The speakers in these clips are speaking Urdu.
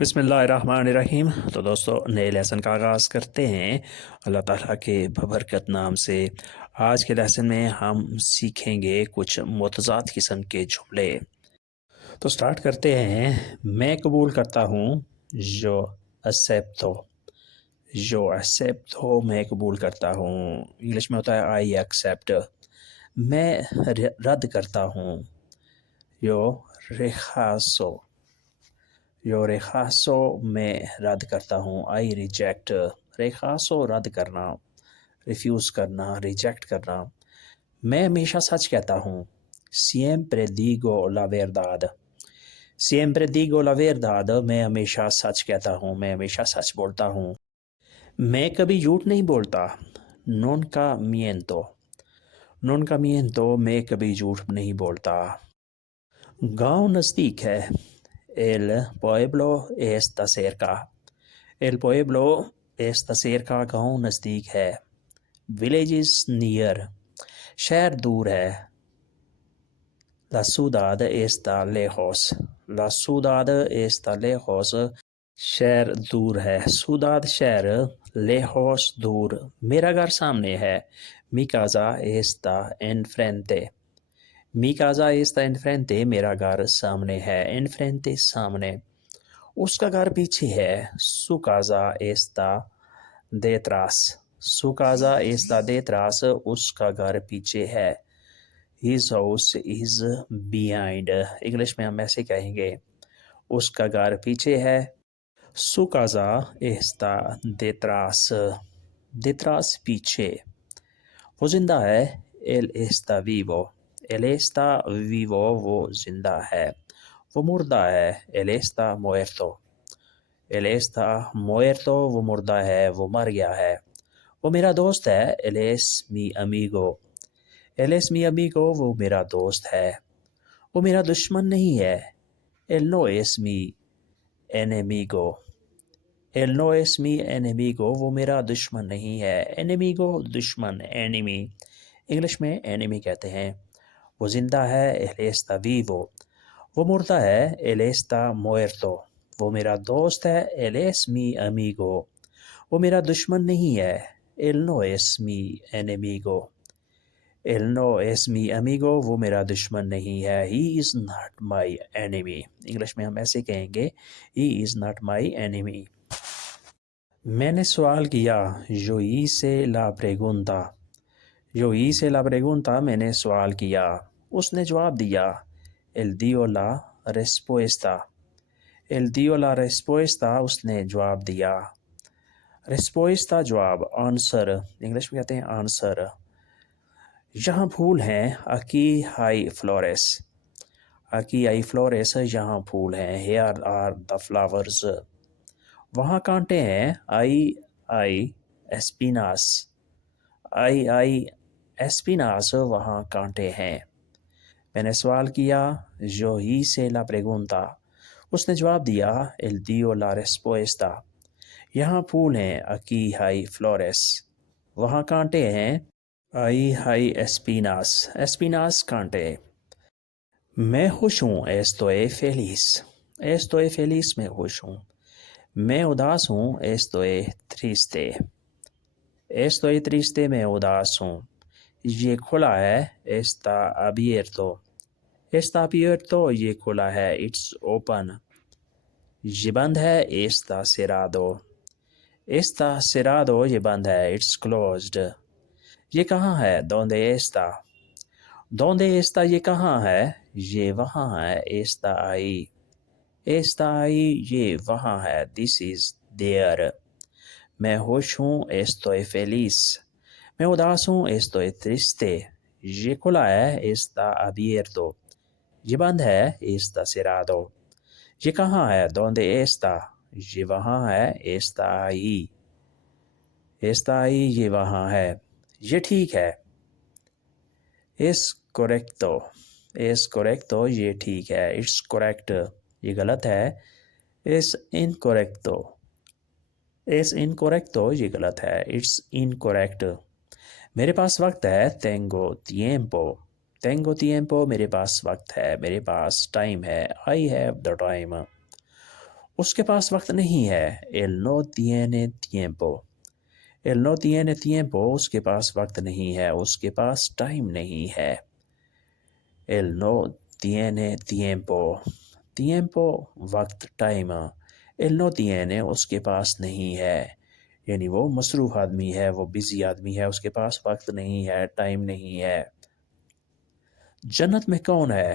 بسم اللہ الرحمن الرحیم۔ تو دوستو نئے لیسن کا آغاز کرتے ہیں اللہ تعالیٰ کے ببرکت نام سے۔ آج کے لیسن میں ہم سیکھیں گے کچھ متضاد قسم کے جملے۔ تو سٹارٹ کرتے ہیں۔ میں قبول کرتا ہوں، جو ایکسیپٹو، میں قبول کرتا ہوں۔ انگلش میں ہوتا ہے آئی ایکسیپٹ۔ میں رد کرتا ہوں، یو ریخاسو، میں رد کرتا ہوں۔ آئی ریجیکٹ، ریخاسو رد کرنا، ریفیوز کرنا، ریجیکٹ کرنا۔ میں ہمیشہ سچ کہتا ہوں، siempre digo la verdad، میں ہمیشہ سچ کہتا ہوں، میں ہمیشہ سچ بولتا ہوں۔ میں کبھی جھوٹ نہیں بولتا، nunca miento، میں کبھی جھوٹ نہیں بولتا۔ گاؤں نزدیک ہے، el pueblo está cerca، گاؤں نزدیک ہے۔ village is near، شہر دور ہے۔ la ciudad está lejos، شہر دور ہے۔ ciudad شہر، lejos دور۔ میرا گھر سامنے ہے، mi casa está enfrente، میرا گھر سامنے ہے۔ enfrente سامنے۔ اس کا گھر پیچھے ہے، su casa está detrás، اس کا گھر پیچھے ہے۔ his house is behind، English میں ہم ایسے کہیں گے، اس کا گھر پیچھے ہے، su casa está detrás پیچھے۔ وہ زندہ ہے، él está vivo، وہ زندہ ہے۔ وہ مردہ ہے، él está muerto، وہ مردہ ہے، وہ مر گیا ہے۔ وہ میرا دوست ہے، él es mi amigo، وہ میرا دوست ہے۔ وہ میرا دشمن نہیں ہے، él no es mi enemigo، وہ میرا دشمن نہیں ہے۔ enemigo دشمن، enemy انگلش میں enemy کہتے ہیں۔ وہ زندہ ہے، él está vivo، وہ مردہ ہے، él está muerto، وہ میرا دوست ہے، él es mi amigo، وہ میرا دشمن نہیں ہے، él no es mi enemigo، وہ میرا دشمن نہیں ہے۔ he is not my enemy، English میں ہم ایسے کہیں گے، he is not my enemy۔ میں نے سوال کیا، yo hice la pregunta، میں نے سوال کیا۔ اس نے جواب دیا، él dio la respuesta، اس نے جواب دیا۔ respuesta جواب، آنسر انگلش میں کہتے ہیں آنسر۔ یہاں پھول ہیں، aquí hay flores، یہاں پھول ہیں، here are the flowers۔ وہاں کانٹے ہیں، hay espinas، وہاں کانٹے ہیں۔ میں نے سوال کیا، yo hice la pregunta، اس نے جواب دیا، él dio la respuesta۔ یہاں پھول ہیں، aquí hay flores، وہاں کانٹے ہیں، hay espinas کانٹے۔ میں خوش ہوں، estoy feliz، میں خوش ہوں۔ میں اداس ہوں، estoy triste، میں اداس ہوں۔ یہ کھلا ہے، está abierto، یہ کھلا ہے، it's open۔ یہ بند ہے، está cerrado، یہ بند ہے، it's closed۔ یہ کہاں ہے، donde está، یہ کہاں ہے، یہ وہاں ہے، está ahí، یہ وہاں ہے، this is there۔ میں خوش ہوں، estoy feliz، میں اداس ہوں، estoy triste۔ یہ کھلا ہے، está abierto، یہ بند ہے، está cerrado۔ یہ کہاں ہے، donde está، یہ وہاں ہے، está ahí، یہ وہاں ہے۔ یہ ٹھیک ہے، es correcto، یہ ٹھیک ہے، it's correct، یہ غلط ہے، es incorrecto، یہ غلط ہے، it's incorrect۔ میرے پاس وقت ہے، tengo tiempo، میرے پاس وقت ہے، میرے پاس ٹائم ہے، I have the time۔ اس کے پاس وقت نہیں ہے. Él no tiene tiempo. Él no tiene tiempo. اس کے پاس وقت نہیں ہے. اس کے پاس ٹائم نہیں ہے. Él no tiene tiempo. Tiempo وقت ٹائم. Él no tiene اس کے پاس نہیں ہے. یعنی وہ مصروف آدمی ہے, وہ بزی آدمی ہے, اس کے پاس وقت نہیں ہے, ٹائم نہیں ہے. جنت میں کون ہے؟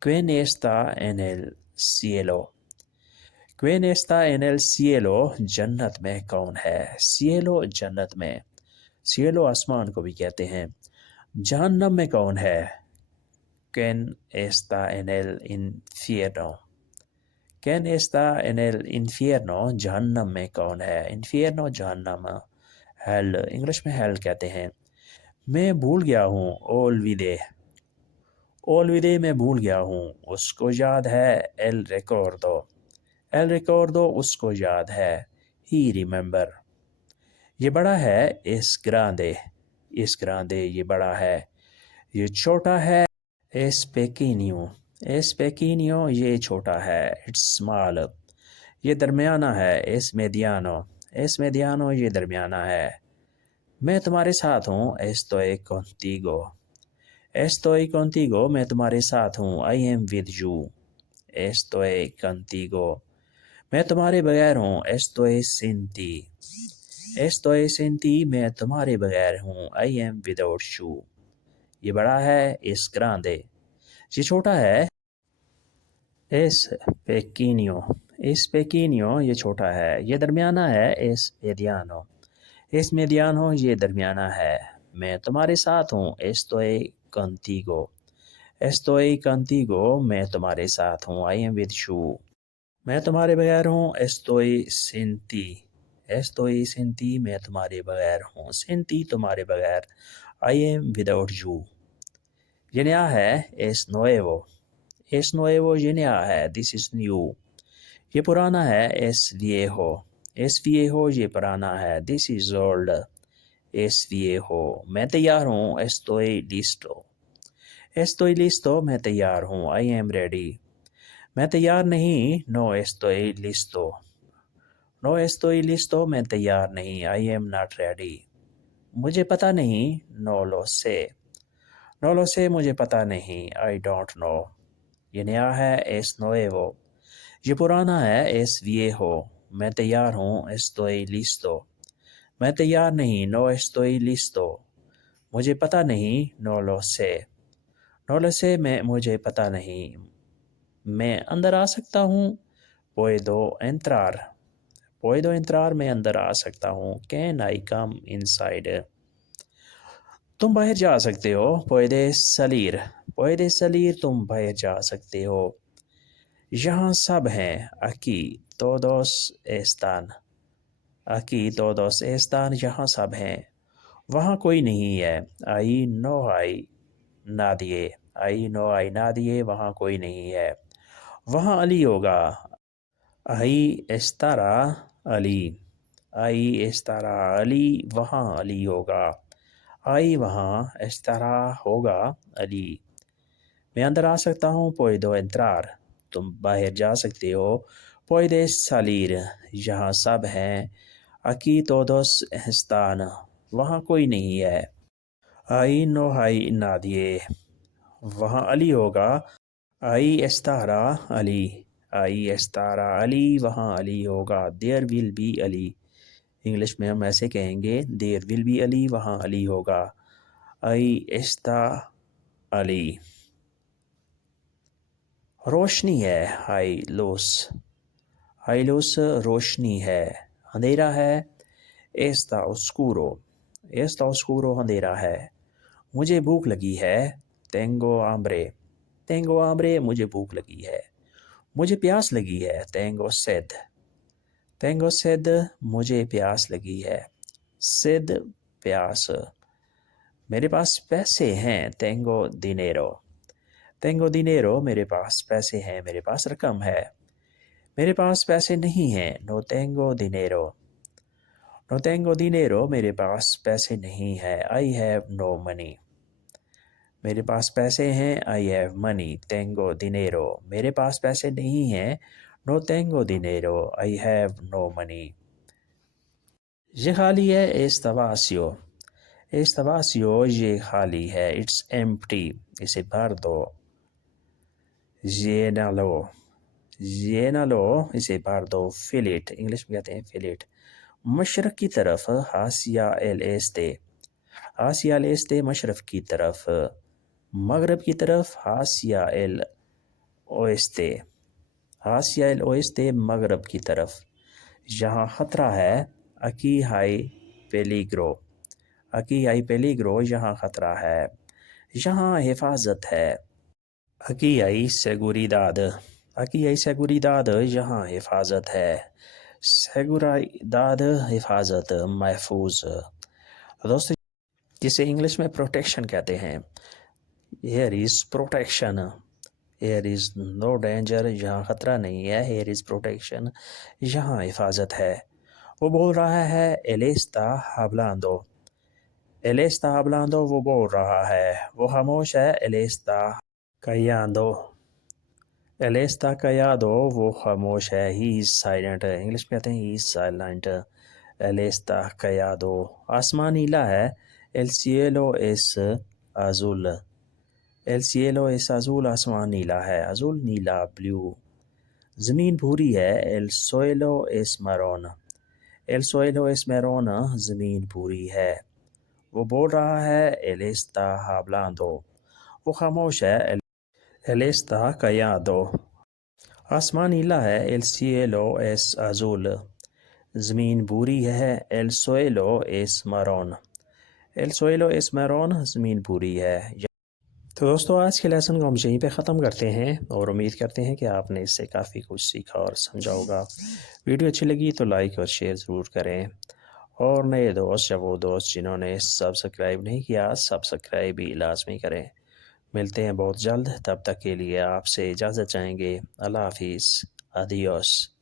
¿Quién está en el cielo? ¿Quién está en el cielo? جنت میں کون ہے؟ cielo جنت میں. cielo آسمان کو بھی کہتے ہیں. جہنم میں کون ہے؟ ¿Quién está en el infierno? ¿Quién está en el infierno? جہنم میں کون ہے؟ infierno جہنم. hell انگلش میں hell کہتے ہیں. میں بھول گیا ہوں. olvidé. olvidé میں بھول گیا ہوں. اس کو یاد ہے. el recuerdo. el recuerdo اس کو یاد ہے. he remember. یہ بڑا ہے. es grande. es grande یہ بڑا ہے. یہ چھوٹا ہے. es pequeño. es pequeño یہ چھوٹا ہے. it's small. یہ درمیانہ ہے. es mediano. es mediano یہ درمیانہ ہے. میں تمہارے ساتھ ہوں. estoy contigo. estoy contigo میں تمہارے ساتھ ہوں. I am with you. estoy contigo میں تمہارے بغیر ہوں. estoy sin ti. estoy sin ti میں تمہارے بغیر ہوں. I am without you. یہ بڑا ہے. es grande. یہ چھوٹا ہے. es pequeño. es pequeño یہ چھوٹا ہے. یہ درمیانہ ہے. es mediano. es mediano یہ درمیانہ ہے. میں تمہارے ساتھ ہوں. estoy contigo. estoy contigo میں تمہارے ساتھ ہوں. I am with you. میں تمہارے بغیر ہوں. estoy sin ti. estoy sin ti میں تمہارے بغیر ہوں. sin ti تمہارے بغیر. I am without you. یہ نیا ہے. es nuevo. es nuevo یہ نیا ہے. this is new. یہ پرانا ہے. es viejo. es viejo یہ پرانا ہے. this is old. es viejo میں تیار ہوں. estoy listo. estoy listo میں تیار ہوں. I am ready. میں تیار نہیں. no estoy listo. no estoy listo میں تیار نہیں. I am not ready. مجھے پتہ نہیں. no lo sé. no lo sé مجھے پتہ نہیں. I don't know. یہ نیا ہے. es nuevo. یہ پرانا ہے. es viejo. میں تیار ہوں. estoy listo. میں تیار نہیں. no estoy listo. مجھے پتہ نہیں. no lo sé. no lo sé میں مجھے پتہ نہیں. میں اندر آ سکتا ہوں. puedo entrar. puedo entrar میں اندر آ سکتا ہوں. can I come inside. تم باہر جا سکتے ہو. puedes salir. puedes salir تم باہر جا سکتے ہو. یہاں سب ہیں. aquí todos están. aquí todos están یہاں سب ہیں. وہاں کوئی نہیں ہے. ahí no hay nadie. ahí no hay nadie وہاں کوئی نہیں ہے. وہاں علی ہوگا. ahí estará علی. ahí estará علی وہاں علی ہوگا. ahí وہاں estará ہوگا علی. میں اندر آ سکتا ہوں. puedo entrar. تم باہر جا سکتے ہو. puedes salir. یہاں سب ہیں. aquí todos están. وہاں کوئی نہیں ہے. ahí no hay nadie. وہاں علی ہوگا. ahí estará علی. ahí estará علی وہاں علی ہوگا. there will be Ali. English میں ہم ایسے کہیں گے. there will be علی وہاں علی ہوگا. ahí está علی. روشنی ہے. hay luz. hay luz روشنی ہے. اندھیرا ہے. está oscuro. está oscuro اندھیرا ہے. مجھے بھوک لگی ہے. tengo hambre. tengo hambre مجھے بھوک لگی ہے. مجھے پیاس لگی ہے. tengo sed. tengo sed مجھے پیاس لگی ہے. sed پیاس. میرے پاس پیسے ہیں. tengo dinero. tengo dinero میرے پاس پیسے ہیں. میرے پاس رقم ہے. میرے پاس پیسے نہیں ہیں. no tengo dinero. no tengo dinero میرے پاس پیسے نہیں ہیں. I have no money. میرے پاس پیسے ہیں. I have money. tengo dinero. میرے پاس پیسے نہیں ہیں. No tengo dinero. I have no money. یہ خالی ہے استواسیو. استواسیو یہ خالی ہے. It's empty. اسے بھر دو. llénalo. llénalo اسے بھر دو. Fill it. انگلش میں کہتے ہیں fill it. مشرق کی طرف hacia el este. hacia el este مشرق کی طرف. مغرب کی طرف hacia el oeste. hacia el oeste مغرب کی طرف. یہاں خطرہ ہے. aquí hay peligro. aquí hay peligro یہاں خطرہ ہے. یہاں حفاظت ہے. aquí hay seguridad. aquí hay seguridad یہاں حفاظت ہے. seguridad حفاظت محفوظ. دوستو جسے انگلش میں پروٹیکشن کہتے ہیں. here is protection. here is no danger یہاں خطرہ نہیں ہے. here is protection یہاں حفاظت ہے. وہ بول رہا ہے él está hablando. él está hablando وہ بول رہا ہے. وہ خاموش ہے. él está callando. él está callado وہ خاموش ہے. he is silent انگلش میں کہتے ہیں he is silent. él está callado. آسمان نیلا ہے. el cielo es azul. el cielo es azul آسمان نیلا ہے. azul نیلا blue. زمین بھوری ہے. el suelo es marrón. el suelo es marrón زمین بھوری ہے. وہ بول رہا ہے él está hablando. وہ خاموش ہے. él está callado. آسمان نیلا ہے. el cielo es azul. زمین بھوری ہے. el suelo es marrón. el suelo es marrón زمین بھوری ہے. تو دوستو آج کے لیسن کو ہم یہیں پہ ختم کرتے ہیں اور امید کرتے ہیں کہ آپ نے اس سے کافی کچھ سیکھا اور سمجھا ہوگا. ویڈیو اچھی لگی تو لائک اور شیئر ضرور کریں. اور نئے دوست یا وہ دوست جنہوں نے سبسکرائب نہیں کیا سبسکرائب بھی لازمی کریں. ملتے ہیں بہت جلد. تب تک کے لیے آپ سے اجازت چاہیں گے. اللہ حافظ. ادیوس.